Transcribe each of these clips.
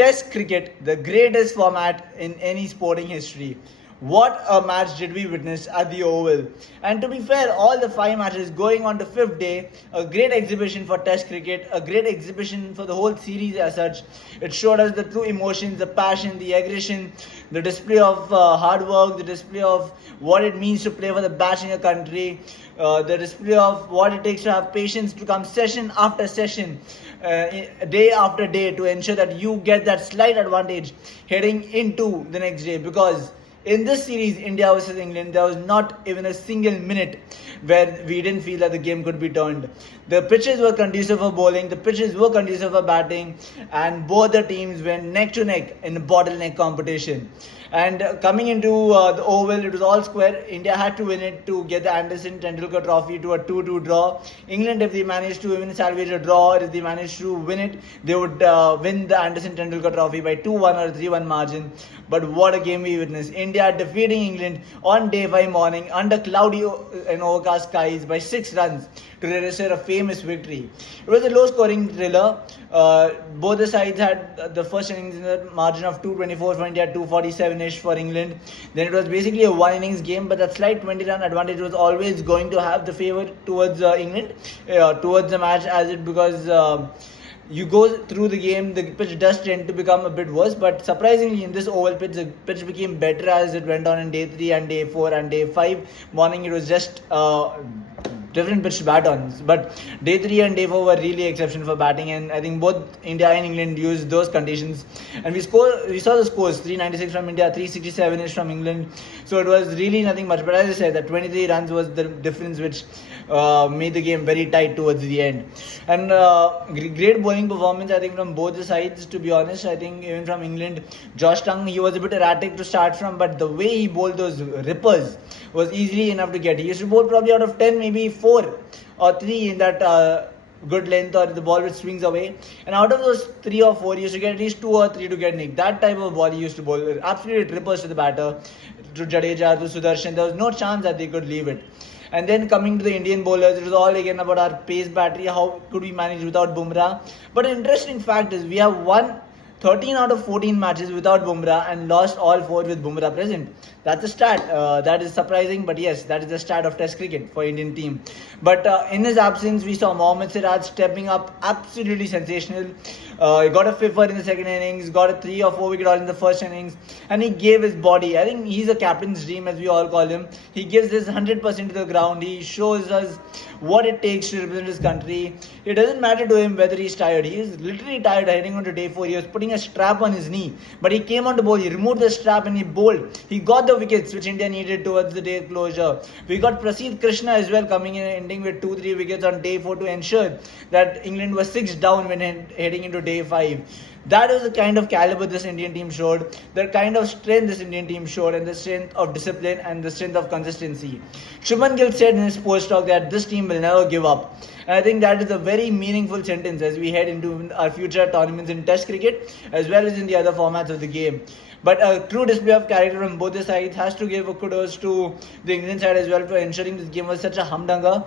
Test cricket, the greatest format in any sporting history. What a match did we witness at the Oval. And to be fair, all the 5 matches going on to 5th day, a great exhibition for Test cricket, a great exhibition for the whole series as such. It showed us the true emotions, the passion, the aggression, the display of hard work, the display of what it means to play for the badge in your country, the display of what it takes to have patience to come session after session, day after day, to ensure that you get that slight advantage heading into the next day. Because in this series, India versus England, there was not even a single minute where we didn't feel that the game could be turned. The pitches were conducive for bowling, the pitches were conducive for batting, and both the teams went neck to neck in a bottleneck competition. And coming into the Oval, it was all square. India had to win it to get the Anderson Tendulkar Trophy to a 2-2 draw. England, if they managed to even salvage a draw, or if they managed to win it, they would win the Anderson Tendulkar Trophy by 2-1 or 3-1 margin. But what a game we witnessed. India defeating England on day 5 morning under cloudy and overcast skies by 6 runs to register a famous victory. It was a low scoring thriller. Both the sides had the first innings in the margin of 224 for India, 247-ish for England. Then it was basically a one innings game, but that slight 20-run advantage was always going to have the favour towards England, towards the match, because you go through the game, the pitch does tend to become a bit worse. But surprisingly, in this Oval pitch, the pitch became better as it went on in day 3 and day 4 and day 5 morning. It was just different pitch to bat on. But day 3 and day 4 were really exceptional for batting, and I think both India and England used those conditions. And we saw the scores: 396 from India, 367-ish from England. So it was really nothing much. But as I said, that 23 runs was the difference which made the game very tight towards the end. And great bowling performance, I think, from both the sides. To be honest, I think even from England, Josh Tongue, he was a bit erratic to start from, but the way he bowled those rippers was easily enough to get. He used to bowl probably out of 10, maybe 4 or 3 in that good length, or the ball which swings away. And out of those 3 or 4, he used to get at least 2 or 3 to get nicked. That type of ball he used to bowl. Absolutely rippers to the batter, to Jadeja, to Sudarshan. There was no chance that they could leave it. And then coming to the Indian bowlers, it was all again about our pace battery. How could we manage without Bumrah? But an interesting fact is we have won 13 out of 14 matches without Bumrah and lost all 4 with Bumrah present. That's a stat. That is surprising, but yes, that is the stat of Test cricket for Indian team. But in his absence, we saw Mohammad Siraj stepping up, absolutely sensational. He got a fiffer in the second innings, got a 3 or 4 wicket haul in the first innings, and he gave his body. I think he's a captain's dream, as we all call him. He gives his 100% to the ground. He shows us what it takes to represent his country. It doesn't matter to him whether he's tired. He is literally tired heading on to day 4. He was putting a strap on his knee, but he came on to bowl. He removed the strap and he bowled. He got the wickets which India needed towards the day closure. We got Prasidh Krishna as well coming in, ending with 2-3 wickets on day 4 to ensure that England was 6 down when heading into day 5. That is the kind of caliber this Indian team showed, the kind of strength this Indian team showed, and the strength of discipline and the strength of consistency. Shubman Gill said in his post talk that this team will never give up. And I think that is a very meaningful sentence as we head into our future tournaments in Test cricket as well as in the other formats of the game. But a true display of character from both the sides. Has to give a kudos to the England side as well for ensuring this game was such a humdinger.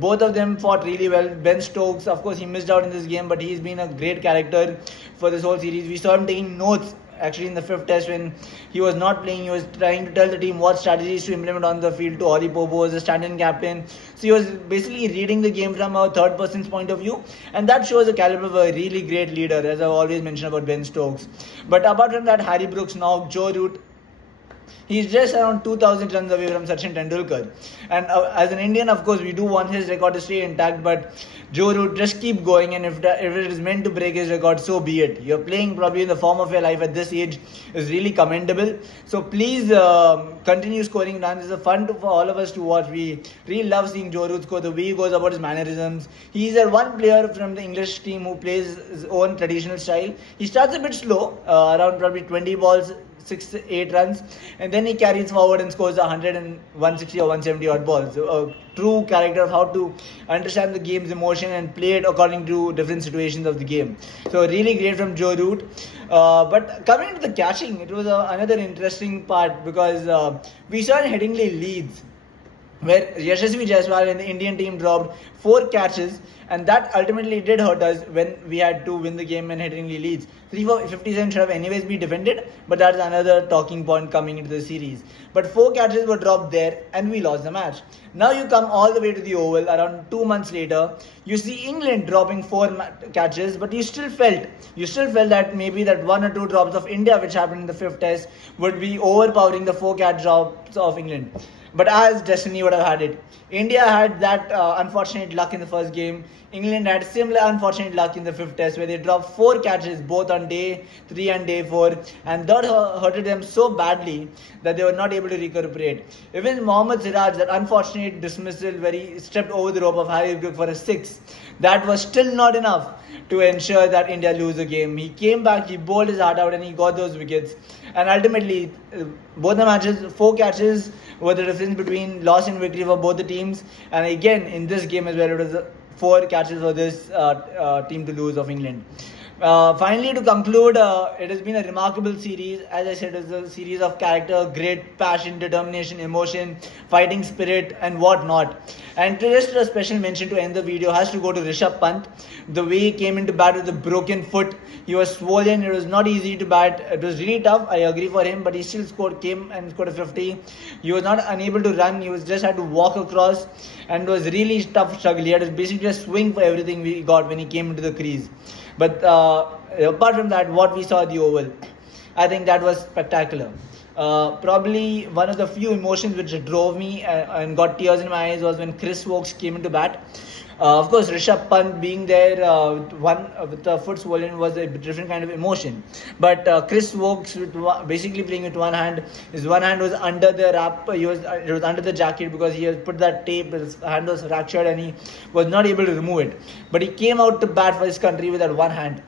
Both of them fought really well. Ben Stokes, of course, he missed out in this game, but he's been a great character for this whole series. We saw him taking notes actually in the 5th test when he was not playing. He was trying to tell the team what strategies to implement on the field to Ori Popo as a stand-in captain. So he was basically reading the game from a third person's point of view, and that shows the caliber of a really great leader, as I've always mentioned about Ben Stokes. But apart from that, Harry Brooks knocked Joe Root. He's just around 2,000 runs away from Sachin Tendulkar. And as an Indian, of course, we do want his record to stay intact. But Joe Root, just keep going. And if it is meant to break his record, so be it. You're playing probably in the form of your life at this age is really commendable. So please continue scoring runs. It's fun for all of us to watch. We really love seeing Joe Root score, the way he goes about his mannerisms. He's a one player from the English team who plays his own traditional style. He starts a bit slow, around probably 20 balls, 6-8 runs, and then he carries forward and scores 100 and 160 or 170 odd balls. So a true character of how to understand the game's emotion and play it according to different situations of the game. So really great from Joe Root. But coming to the catching, it was another interesting part because we saw in Headingley Leeds where Yashasvi Jaiswal and the Indian team dropped 4 catches, and that ultimately did hurt us when we had to win the game and headingly leads. 3 for 57 should have anyways been defended, but that's another talking point coming into the series. But 4 catches were dropped there, and we lost the match. Now you come all the way to the Oval around 2 months later. You see England dropping 4 catches, but you still felt that maybe that 1 or 2 drops of India, which happened in the fifth test, would be overpowering the 4 catch drops of England. But as destiny would have had it, India had that unfortunate luck in the first game. England had similar unfortunate luck in the fifth test, where they dropped 4 catches both on day 3 and day 4, and that hurted them so badly that they were not able to recuperate. Even Mohammad Siraj, that unfortunate dismissal where he stepped over the rope of Harry Brook for a 6, that was still not enough to ensure that India lose the game. He came back, he bowled his heart out, and he got those wickets. And ultimately, both the matches, 4 catches were the difference between loss and victory for both the teams. And again, in this game as well, it was 4 catches for this team to lose of England. Finally, to conclude, it has been a remarkable series. As I said, it's a series of character, great passion, determination, emotion, fighting spirit, and whatnot. And just a special mention to end the video has to go to Rishabh Pant. The way he came into bat with a broken foot, he was swollen. It was not easy to bat. It was really tough. I agree for him, but he still came and scored a 50. He was not unable to run. He was just had to walk across, and it was really tough struggle. He had to basically just swing for everything we got when he came into the crease. But apart from that, what we saw at the Oval, I think that was spectacular. Probably one of the few emotions which drove me and got tears in my eyes was when Chris Woakes came into bat. Of course, Rishabh Pant being there with the foot swollen was a different kind of emotion. But Chris Woakes basically playing with one hand. His one hand was under the wrap. It was under the jacket because he had put that tape. His hand was fractured and he was not able to remove it. But he came out to bat for his country with that one hand.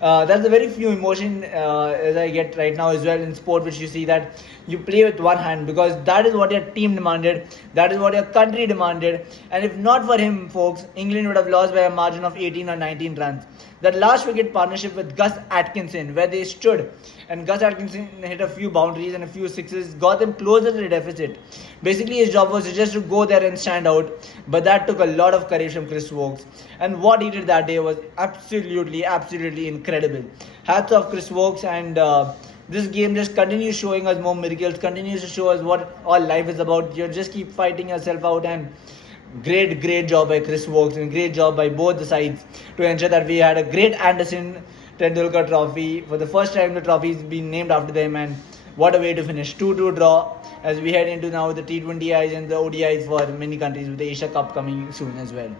That's the very few emotion as I get right now as well in sport, which you see that you play with one hand because that is what your team demanded, that is what your country demanded, and if not for him, folks, England would have lost by a margin of 18 or 19 runs. That last wicket partnership with Gus Atkinson, where they stood, and Gus Atkinson hit a few boundaries and a few sixes, got them closer to the deficit. Basically, his job was just to go there and stand out, but that took a lot of courage from Chris Woakes. And what he did that day was absolutely incredible. Hats off Chris Woakes, and this game just continues showing us more miracles, continues to show us what all life is about. You just keep fighting yourself out, and great job by Chris Woakes and great job by both the sides to ensure that we had a great Anderson Tendulkar trophy. For the first time, the trophy is being named after them, and what a way to finish. 2-2 draw as we head into now the T20Is and the ODIs for many countries with the Asia Cup coming soon as well.